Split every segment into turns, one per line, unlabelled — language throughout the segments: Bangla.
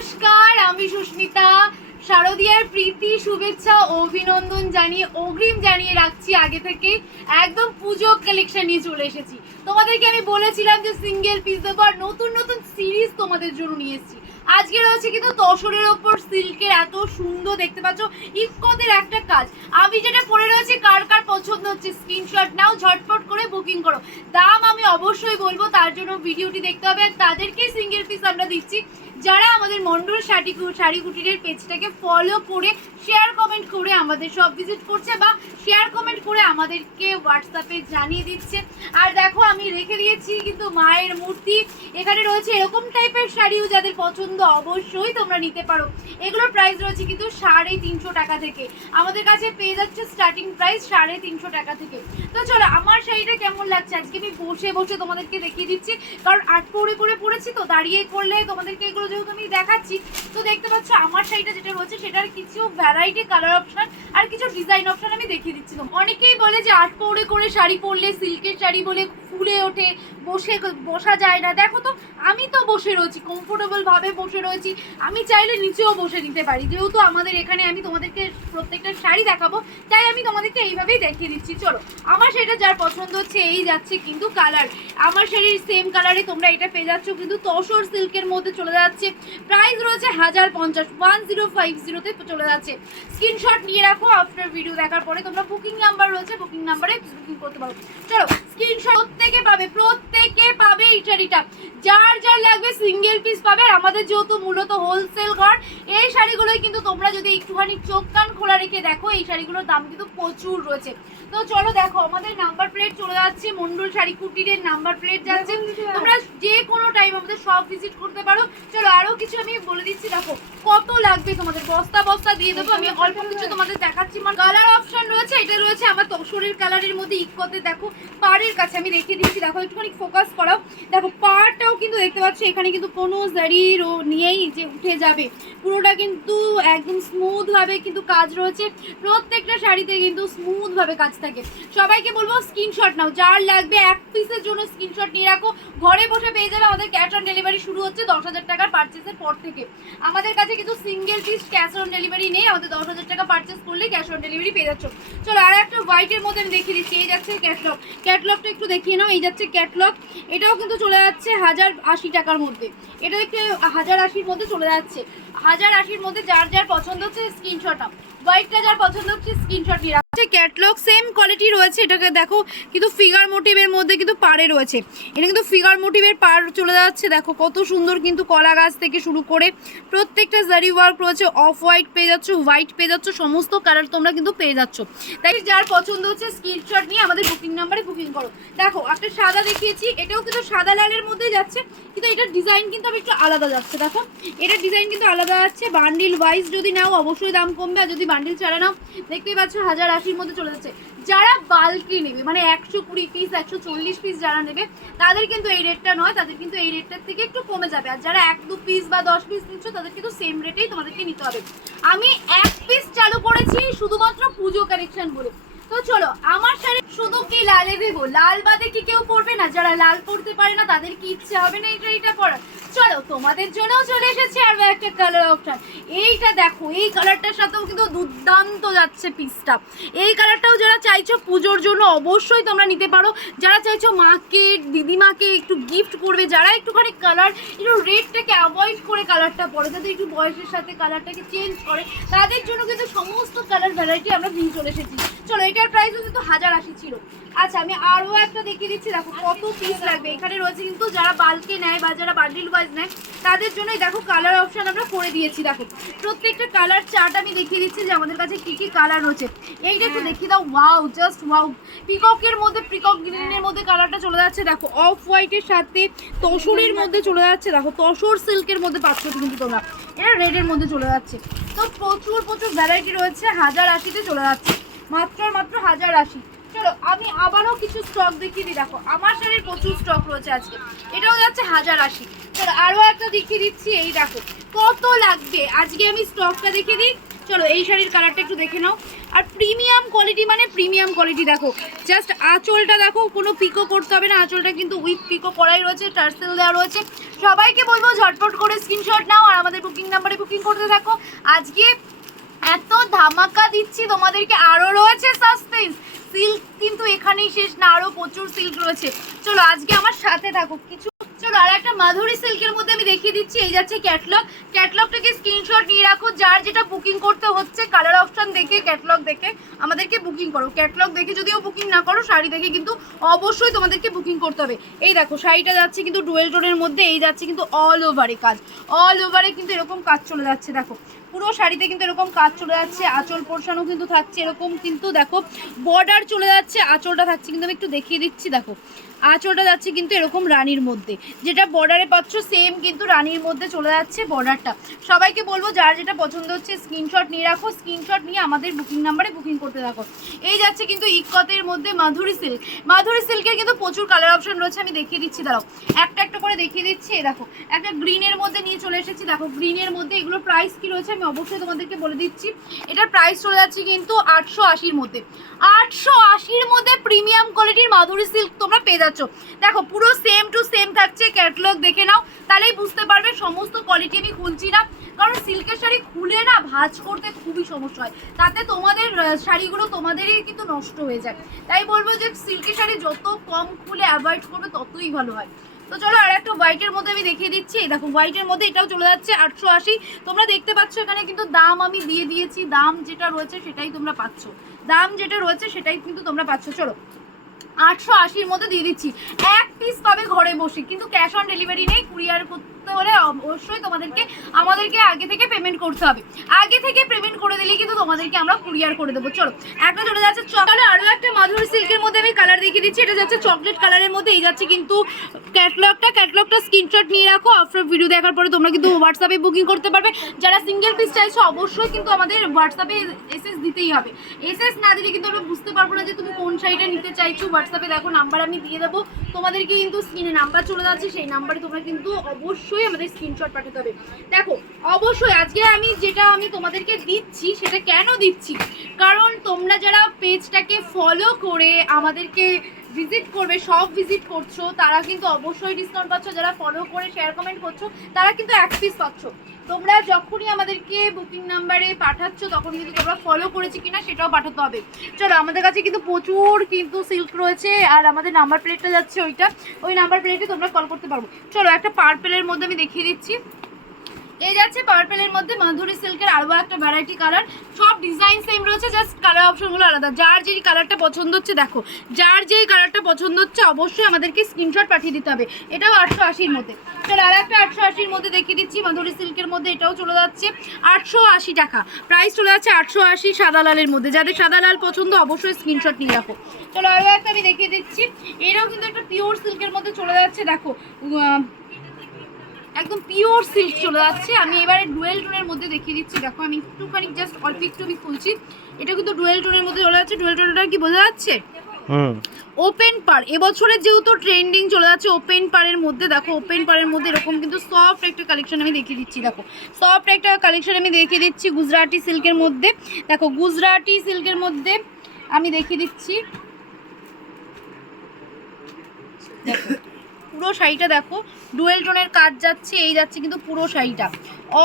নমস্কার, আমি সুস্মিতা। শারদিয়ার প্রীতি, শুভেচ্ছা অভিনন্দন জানিয়ে, অগ্রিম জানিয়ে রাখছি, আগে থেকে একদম পুজো কালেকশন নিয়ে চলে এসেছি। তোমাদেরকে আমি বলেছিলাম যে সিঙ্গেল পিস দেবো আর নতুন নতুন সিরিজ তোমাদের জন্য নিয়ে এসেছি। আজকে রয়েছে কিন্তু তসরের ওপর সিল্কের এত সুন্দর দেখতে পাচ্ছ, ইফকদের একটা কাজ। আমি যেটা পরে রয়েছে, কার কার পছন্দ হচ্ছে স্ক্রিনশট নাও, ঝটপট করে বুকিং করো। দাম আমি অবশ্যই বলব, তার জন্য ভিডিওটি দেখতে হবে আর তাদেরকেই সিঙ্গেল পিস আমরা দিচ্ছি। যারা আমাদের মন্ডল শাড়ি শাড়ি কুটিরের পেজটাকে ফলো করে শেয়ার কমেন্ট করে আমাদের সব ভিজিট করছে বা শেয়ার কমেন্ট করে আমাদেরকে হোয়াটসঅ্যাপে জানিয়ে দিচ্ছে। আর দেখো, আমি রেখে দিয়েছি কিন্তু মায়ের মূর্তি। এখানে রয়েছে এরকম টাইপের শাড়িও যাদের পছন্দ অবশ্যই তোমরা নিতে পারো। এগুলোর প্রাইস রয়েছে কিন্তু সাড়ে তিনশো টাকা থেকে। আমাদের কাছে পেয়ে যাচ্ছে স্টার্টিং প্রাইস সাড়ে তিনশো টাকা থেকে। তো চলো, আমার শাড়িটা কেমন লাগছে? আজকে আমি বসে বসে তোমাদেরকে দেখিয়ে দিচ্ছি। কারণ আট পরে করে পড়েছি তো, দাঁড়িয়ে করলে তোমাদেরকে এগুলো যেহেতু আমি দেখাচ্ছি, তো দেখতে পাচ্ছ আমার শাড়িটা যেটা রয়েছে, সেটার কিছু ভ্যারাইটি কালার অপশন আর কিছু ডিজাইন অপশন আমি দেখিয়ে দিচ্ছিলাম অনেকেই বলে যে আট পৌড়ে করে শাড়ি পরলে, সিল্কের শাড়ি বলে ফুলে ওঠে, বসে বসা যায় না। দেখো তো, আমি তো বসে রয়েছি কমফোর্টেবল ভাবে বসে রয়েছি। আমি চাইলে নিচেও বসে নিতে পারি। যেহেতু আমাদের এখানে আমি তোমাদেরকে প্রত্যেকটা শাড়ি দেখাবো, তাই আমি তোমাদেরকে এইভাবেই দেখিয়ে দিচ্ছি। চলো, আমার সেটা যার পছন্দ হচ্ছে, এই যাচ্ছে কিন্তু কালার আমার শাড়ির সেম কালারে তোমরা এটা পেয়ে যাচ্ছ, কিন্তু তসর সিল্কের মধ্যে চলে যাচ্ছে প্রাইস রয়েছে হাজার পঞ্চাশ ওয়ান জিরো ফাইভ জিরোতে চলে যাচ্ছে। স্ক্রিনশট নিয়ে রাখো আফটার ভিডিও দেখার পরে তোমরা বুকিং নাম্বার রয়েছে বুকিং নাম্বারে বুকিং করতে পারো। চলো স্ক্রিনশট প্রত্যেকে পাবে প্রত্যেকে পাবে এই শাড়িটা। যার যার লাগবে সিঙ্গেল পিস পাবে আর আমাদের যেহেতু মূলত হোলসেল ঘর এই শাড়িগুলোই কিন্তু তোমরা যদি একটুখানি চোখ কান খোলা রেখে দেখো এই শাড়িগুলোর দাম কিন্তু প্রচুর রয়েছে। তো চলো দেখো আমাদের নাম্বার প্লেট চলে যাচ্ছে মন্ডল শাড়ি কুটিরের নাম্বার প্লেট যাচ্ছে। তোমরা যে কোনো টাইম আমাদের সব ভিজিট করতে পারো। চলো আরও কিছু আমি বলে দিচ্ছি, দেখো, কত লাগবে তোমাদের? বস্তা বস্তা দিয়ে দেবো, আমি অল্প কিছু তোমাদের দেখাচ্ছি। কালার অপশন রয়েছে, এটা রয়েছে আমার তসরের কালারের মধ্যে ইকতে, দেখো, পাড়ের কাছে আমি রেখে দিচ্ছি দেখো, একটুখানি ফোকাস করাও দেখো, পাড়টাও কিন্তু দেখতে পাচ্ছ, এখানে কিন্তু কোনো জারি নিয়েই যে উঠে যাবে। পুরোটা কিন্তু একদম স্মুথ ভাবে কিন্তু কাজ রয়েছে। প্রত্যেকটা শাড়িতে কিন্তু স্মুথ ভাবে কাজ থাকে। সবাইকে বলব স্ক্রিনশট নাও। যার লাগবে এক পিসের জন্য স্ক্রিনশট নিয়ে রাখো। ঘরে বসে পেয়ে যাবে, আমাদের ক্যাশ অন ডেলিভারি শুরু হচ্ছে দশ হাজার টাকার পার্চেসের পর থেকে। আমাদের কাছে কিন্তু single piece cash on delivery নেই। আমাদের দশ হাজার টাকা পার্চেস করলে ক্যাশ অন ডেলিভারি পেয়ে যাচ্ছ। চলো আর একটা হোয়াইটের মধ্যে আমি দেখিয়ে দিচ্ছি। এই যাচ্ছে ক্যাটলগ ক্যাটলগটা একটু দেখিয়ে নাও। এই যাচ্ছে ক্যাটলগ এটাও কিন্তু চলে যাচ্ছে হাজার আশি টাকার মধ্যে। এটা একটু হাজার আশির মধ্যে চলে যাচ্ছে। হাজার আশির মধ্যে যার যার পছন্দ হচ্ছে স্ক্রিনশট নাও। হোয়াইটটা যার পছন্দ হচ্ছে স্ক্রিনশট নিয়ে রাখছে ক্যাটলগ সেম কোয়ালিটি রয়েছে, এটাকে দেখো, কিন্তু ফিগার মোটিভের মধ্যে কিন্তু পাড়ে রয়েছে। এটা কিন্তু ফিগার মোটিভের পাড় চলে যাচ্ছে, দেখো, কত সুন্দর কিন্তু কলা গাছ থেকে শুরু করে প্রত্যেকটা জারি ওয়ার্ক রয়েছে অফ হোয়াইট পেয়ে যাচ্ছ হোয়াইট পেয়ে যাচ্ছ, সমস্ত কালার তোমরা কিন্তু পেয়ে যাচ্ছ। তাই যার পছন্দ হচ্ছে স্ক্রিনশট নিয়ে আমাদের বুকিং নাম্বারে বুকিং করো। দেখো, একটা সাদা দেখিয়েছি, এটাও কিন্তু সাদা লালের মধ্যে যাচ্ছে, কিন্তু এটার ডিজাইন কিন্তু আমি একটু আলাদা যাচ্ছে, দেখো। এটার ডিজাইন কিন্তু আলাদা যাচ্ছে বান্ডিল ওয়াইজ যদি নাও, অবশ্যই দাম কমবে। আর যদি বান্ডিল ছাড়া নাও, দেখতেই পাচ্ছ হাজার আশির মধ্যে চলে যাচ্ছে। যারা বাল্কি নেবে মানে একশো কুড়ি পিস একশো চল্লিশ পিস যারা নেবে, তাদের কিন্তু এই রেটটা নয়, তাদের কিন্তু এই রেটটার থেকে একটু কমে যাবে। আর যারা এক, দু পিস বা দশ পিস নিচ্ছ, তাদের কিন্তু সেম রেটেই তোমাদেরকে নিতে হবে। আমি এক পিস চালু করেছি শুধুমাত্র পুজো কালেকশন বলে। তো চলো, আমার শাড়ি শুধু কি লালে দেবো লাল বাদে কি কেউ পরবে না? যারা লাল পরতে পারে না, তাদের কি ইচ্ছে হবে না এই শাড়িটা পরার? চলো, তোমাদের জন্যও চলে এসেছে আরও একটা কালার অপশন এইটা দেখো, এই কালারটার সাথেও কিন্তু দুর্দান্ত যাচ্ছে পিসটা। এই কালারটাও যারা চাইছো পুজোর জন্য অবশ্যই তোমরা নিতে পারো। যারা চাইছো মাকে, দিদিমাকে একটু গিফট করবে, যারা একটুখানি কালার একটু রেডটাকে অ্যাভয়েড করে কালারটা পরে যাদের একটু বয়সের সাথে কালারটাকে চেঞ্জ করে, তাদের জন্য কিন্তু সমস্ত কালার ভ্যারাইটি আমরা নিয়ে চলে এসেছি। চলো এটার প্রাইসও কিন্তু হাজার আশি ছিল। আচ্ছা আমি আরও একটা দেখিয়ে দিচ্ছি দেখো কত পিস লাগবে। এখানে রয়েছে কিন্তু যারা বাল্কে নেয় বা যারা বান্ডিল ওয়াইজ নেয় তাদের জন্যই দেখো কালার অপশন আমরা করে দিয়েছি দেখো। প্রত্যেকটা কালার চার্ট আমি দেখিয়ে দিচ্ছি যে আমাদের কাছে কি কি কালার রয়েছে এইটা একটু দেখিয়ে দাও ওয়াও জাস্ট ওয়াও পিককের মধ্যে পিকক গ্রিনের মধ্যে কালারটা চলে যাচ্ছে দেখো। অফ হোয়াইটের সাথে তসরের মধ্যে চলে যাচ্ছে দেখো। তসর সিল্কের মধ্যে পাচ্ছ কিন্তু তোমরা। এটা রেডের মধ্যে চলে যাচ্ছে। তো প্রচুর প্রচুর ভ্যারাইটি রয়েছে হাজার আশিতে চলে যাচ্ছে। মাত্র মাত্র হাজার আশি। চলো, আমি আবারও কিছু স্টক দেখিয়ে দিই। দেখো, আমার শাড়ির প্রচুর স্টক রয়েছে আজকে। এটাও যাচ্ছে হাজার আশি। চলো আরও একটা দেখিয়ে দিচ্ছি, এই দেখো, কত লাগবে? আজকে আমি স্টকটা দেখিয়ে দিই। চলো, এই শাড়ির কালারটা একটু দেখে নাও। আর প্রিমিয়াম কোয়ালিটি মানে প্রিমিয়াম কোয়ালিটি দেখো জাস্ট আঁচলটা দেখো, কোনো পিকো করতে হবে না। আঁচলটা কিন্তু উইথ পিকো করাই রয়েছে, টার্সেল দেওয়া রয়েছে। সবাইকে বলব ঝটপট করে স্ক্রিনশট নাও, আর আমাদের বুকিং নাম্বারে বুকিং করতে থাকো। আজকে এত ধামাকা দিচ্ছি, তোমাদেরকে আরও রয়েছে সাসপেন্স সিল্ক কিন্তু এখানেই শেষ না আরও প্রচুর সিল্ক রয়েছে। চলো, আজকে আমার সাথে থাকো। কিছু চলো, আর একটা মাধুরী সিল্কের মধ্যে আমি দেখিয়ে দিচ্ছি, এই যাচ্ছে ক্যাটলগ ক্যাটলগটাকে স্ক্রিনশট নিয়ে রাখো, যার যেটা বুকিং করতে হচ্ছে কালার অপশন দেখে ক্যাটলগ দেখে আমাদেরকে বুকিং করো। ক্যাটলগ দেখে যদিও বুকিং না করো, শাড়ি দেখে কিন্তু অবশ্যই তোমাদেরকে বুকিং করতে হবে। এই দেখো, শাড়িটা যাচ্ছে কিন্তু ডুয়েল টোনের মধ্যে, এই যাচ্ছে কিন্তু অল ওভারে কাজ। অল ওভারে কিন্তু এরকম কাজ চলে যাচ্ছে, দেখো। পুরো শাড়িতে কিন্তু এরকম কাজ চলে যাচ্ছে, আঁচল পোর্শনও কিন্তু থাকছে, এরকম কিন্তু দেখো বর্ডার চলে যাচ্ছে, আঁচলটা থাকছে কিন্তু আমি একটু দেখিয়ে দিচ্ছি, দেখো। আঁচলটা যাচ্ছে কিন্তু এরকম রানীর মধ্যে, যেটা বর্ডারে পাচ্ছ সেম কিন্তু রানীর মধ্যে চলে যাচ্ছে বর্ডারটা সবাইকে বলব, যার যেটা পছন্দ হচ্ছে স্ক্রিনশট নিয়ে রাখো স্ক্রিনশট নিয়ে আমাদের বুকিং নাম্বারে বুকিং করতে থাকো। এই যাচ্ছে কিন্তু ইকতের মধ্যে মাধুরী সিল্ক মাধুরী সিল্কের কিন্তু প্রচুর কালার অপশন রয়েছে, আমি দেখিয়ে দিচ্ছি, দাঁড়াও। একটা একটা করে দেখিয়ে দিচ্ছি দেখো। একটা গ্রিনের মধ্যে নিয়ে চলে এসেছি, দেখো গ্রিনের মধ্যে এগুলো প্রাইস কি রয়েছে আমি অবশ্যই তোমাদেরকে বলে দিচ্ছি, এটার প্রাইস চলে যাচ্ছে কিন্তু আটশো আশির মধ্যে। আটশো আশির মধ্যে প্রিমিয়াম কোয়ালিটির মাধুরী সিল্ক তোমরা পেয়ে যাচ্ছ। দেখো, পুরো সেম টু সেম থাকছে ক্যাটলগ দেখে নাও, তাহলেই বুঝতে পারবে সমস্ত কোয়ালিটি আমি খুলছি না। কারণ সিল্কের শাড়ি খুলে না, ভাঁজ করতে খুবই সমস্যা হয়। তাতে তোমাদের শাড়িগুলো তোমাদেরই কিন্তু নষ্ট হয়ে যায়। তাই বলব যে সিল্কের শাড়ি যত কম খুলে অ্যাভয়েড করবে, ততই ভালো হয়। তো চলো আর একটা হোয়াইটের মধ্যে আমি দেখিয়ে দিচ্ছি। দেখো হোয়াইটের মধ্যে এটাও চলে যাচ্ছে আটশো আশি। তোমরা দেখতে পাচ্ছ এখানে কিন্তু দাম আমি দিয়ে দিয়েছি। দাম যেটা রয়েছে সেটাই তোমরা পাচ্ছ। দাম যেটা রয়েছে সেটাই কিন্তু তোমরা পাচ্ছ। চলো, আটশো আশির মধ্যে দিয়ে দিচ্ছি। এক পিস পাবে ঘরে বসে, কিন্তু ক্যাশ অন ডেলিভারি নেই। কুরিয়ার করতে হলে অবশ্যই তোমাদেরকে, আমাদেরকে আগে থেকে পেমেন্ট করতে হবে। আগে থেকে পেমেন্ট করে দিলেই কিন্তু তোমাদেরকে আমরা কুরিয়ার করে দেবো। চলো, একটা চলে যাচ্ছে চকালে আরও একটা মাধুরী সিল্কের মধ্যে আমি কালার দেখিয়ে দিচ্ছি। এটা যাচ্ছে চকলেট কালারের মধ্যে। এই যাচ্ছে কিন্তু ক্যাটলগটা ক্যাটলগটা স্ক্রিনশট নিয়ে রাখো আফটার ভিডিও দেখার পরে তোমরা কিন্তু হোয়াটসঅ্যাপে বুকিং করতে পারবে। যারা সিঙ্গেল পিস চাইছো, অবশ্যই কিন্তু আমাদের হোয়াটসঅ্যাপে এসএস দিতেই হবে। এসএস না দিলে কিন্তু আমরা বুঝতে পারব না যে তুমি কোন শাড়িটা নিতে চাইছো। হোয়াটসঅ্যাপে দেখো নাম্বার আমি দিয়ে দেবো। তোমাদেরকে কিন্তু স্ক্রিনে নাম্বার চলে যাচ্ছে, সেই নাম্বারে তোমরা কিন্তু অবশ্যই আমাদের স্ক্রিনশট পাঠাতে হবে। দেখো, অবশ্যই আজকে আমি যেটা আমি তোমাদেরকে দিচ্ছি, সেটা কেন দিচ্ছি? কারণ তোমরা যারা পেজটাকে ফলো করে আমাদেরকে ভিজিট করবে, সব ভিজিট করছ, তারা কিন্তু অবশ্যই ডিসকাউন্ট পাচ্ছ, যারা ফলো করে শেয়ার কমেন্ট করছ, তারা কিন্তু এক পিস পাচ্ছ। তোমরা যখনই আমাদেরকে বুকিং নাম্বারে পাঠাচ্ছ, তখন কিন্তু তোমরা ফলো করেছি কিনা সেটাও পাঠাতে হবে। চলো, আমাদের কাছে কিন্তু প্রচুর কিন্তু সিল্ক রয়েছে, আর আমাদের নাম্বার প্লেটটা যাচ্ছে ওইটা। ওই নাম্বার প্লেটে তোমরা কল করতে পারব চলো, একটা পার্পেলের মধ্যে আমি দেখিয়ে দিচ্ছি। এই যাচ্ছে পার্পেলের মধ্যে মাধুরী সিল্কের আরও একটা ভ্যারাইটি কালার সব ডিজাইন সেম রয়েছে জাস্ট কালার অপশনগুলো আলাদা। যার যেই কালারটা পছন্দ হচ্ছে, দেখো, যার যেই কালারটা পছন্দ হচ্ছে, অবশ্যই আমাদেরকে স্ক্রিনশট পাঠিয়ে দিতে হবে। এটাও আটশো আশির মধ্যে। চলো আর একটা আটশো আশির মধ্যে দেখিয়ে দিচ্ছি, মাধুরী সিল্কের মধ্যে এটাও চলে যাচ্ছে আটশো আশি টাকা। প্রাইস চলে যাচ্ছে আটশো আশি সাদা লালের মধ্যে। যাদের সাদা লাল পছন্দ, অবশ্যই স্ক্রিনশট নিয়ে রাখো। চলো আরও একটা আমি দেখিয়ে দিচ্ছি। এটাও কিন্তু একটা পিওর সিল্কের মধ্যে চলে যাচ্ছে, দেখো একদম পিওর সিল্ক চলে যাচ্ছে আমি এবারে ডুয়েল টোনের মধ্যে দেখিয়ে দিচ্ছি। দেখো আমি একটুখানি জাস্ট অল্প একটু আমি খুলছি এটা কিন্তু ডুয়েল টোনের মধ্যে চলে যাচ্ছে। ডুয়েল টোনটা কি বোঝা যাচ্ছে? ওপেন পার এবছরে যেহেতু ট্রেন্ডিং চলে যাচ্ছে ওপেন পারের মধ্যে দেখো ওপেন পারের মধ্যে এরকম কিন্তু সফট একটা কালেকশন আমি দেখিয়ে দিচ্ছি দেখো। সফট একটা কালেকশন আমি দেখিয়ে দিচ্ছি গুজরাটি সিল্কের মধ্যে। দেখো গুজরাটি সিল্কের মধ্যে আমি দেখিয়ে দিচ্ছি। দেখো পুরো শাড়িটা দেখো। ডুয়েল টোনের কাজ যাচ্ছে, এই যাচ্ছে কিন্তু পুরো শাড়িটা।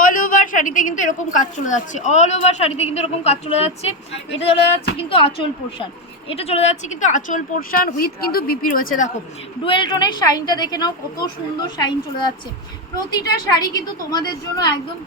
অল ওভার শাড়িতে কিন্তু এরকম কাজ চলে যাচ্ছে। অল ওভার শাড়িতে কিন্তু এরকম কাজ চলে যাচ্ছে। এটা চলে যাচ্ছে কিন্তু আচল পোর্শান এটা চলে যাচ্ছে কিন্তু আচল পোর্শান উইথ কিন্তু বিপি রয়েছে, দেখো। ডুয়েল টোনের শাইনটা দেখে নাও, কত সুন্দর শাইন চলে যাচ্ছে। প্রতিটা শাড়ি কিন্তু তোমাদের জন্য একদম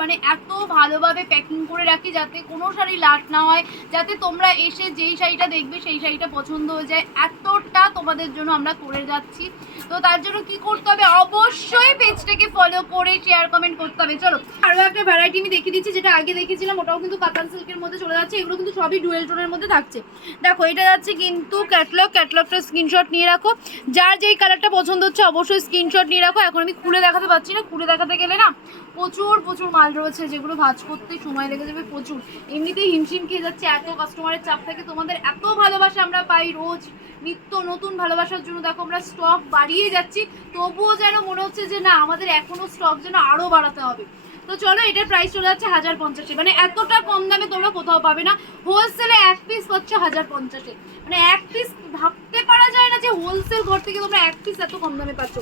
মানে এত ভালোভাবে প্যাকিং করে রাখি যাতে কোনো শাড়ি লাট না হয়, যাতে তোমরা এসে যেই শাড়িটা দেখবে সেই শাড়িটা পছন্দ হয়ে যায়। এতটা তোমাদের জন্য আমরা করে যাচ্ছি। তো তার জন্য কি করতে হবে? অবশ্যই পেজটাকে ফলো করে শেয়ার কমেন্ট করতে হবে। চলো আরও একটা ভ্যারাইটি আমি দেখিয়ে দিচ্ছি, যেটা আগে দেখেছিলাম, ওটাও কিন্তু কাতান সিল্কের মধ্যে চলে যাচ্ছে। এগুলো কিন্তু সবই ডুয়েল টোনের মধ্যে থাকছে। দেখো, এটা যাচ্ছে কিন্তু ক্যাটলগ ক্যাটলগটা স্ক্রিনশট নিয়ে রাখো। যার যেই কালারটা পছন্দ হচ্ছে, অবশ্যই স্ক্রিনশট নিয়ে রাখো। এখন আমি খুলে দেখাতে পারছি না। খুলে দেখাতে গেলে না প্রচুর প্রচুর মাল রয়েছে যেগুলো ভাজ করতে সময় লেগে যাবে প্রচুর। এমনিতেই হিমশিম খেয়ে যাচ্ছে, এত কাস্টমারের চাপ থাকে, তোমাদের এত ভালোবাসা আমরা পাই রোজ। নিত্য নতুন ভালোবাসার জন্য দেখো আমরা স্টক বাড়িয়ে যাচ্ছি, তবুও যেন মনে হচ্ছে যে না, আমাদের এখনও স্টক যেন আরও বাড়াতে হবে। তো চলো, এটার প্রাইস চলে যাচ্ছে হাজার পঞ্চাশে। মানে এতটা কম দামে তোমরা কোথাও পাবে না। হোলসেলে এক পিস হচ্ছে হাজার পঞ্চাশে। মানে এক পিস ভাবতে পারা যায় না যে হোলসেল ঘর থেকে তোমরা এক পিস এত কম দামে পাচ্ছ।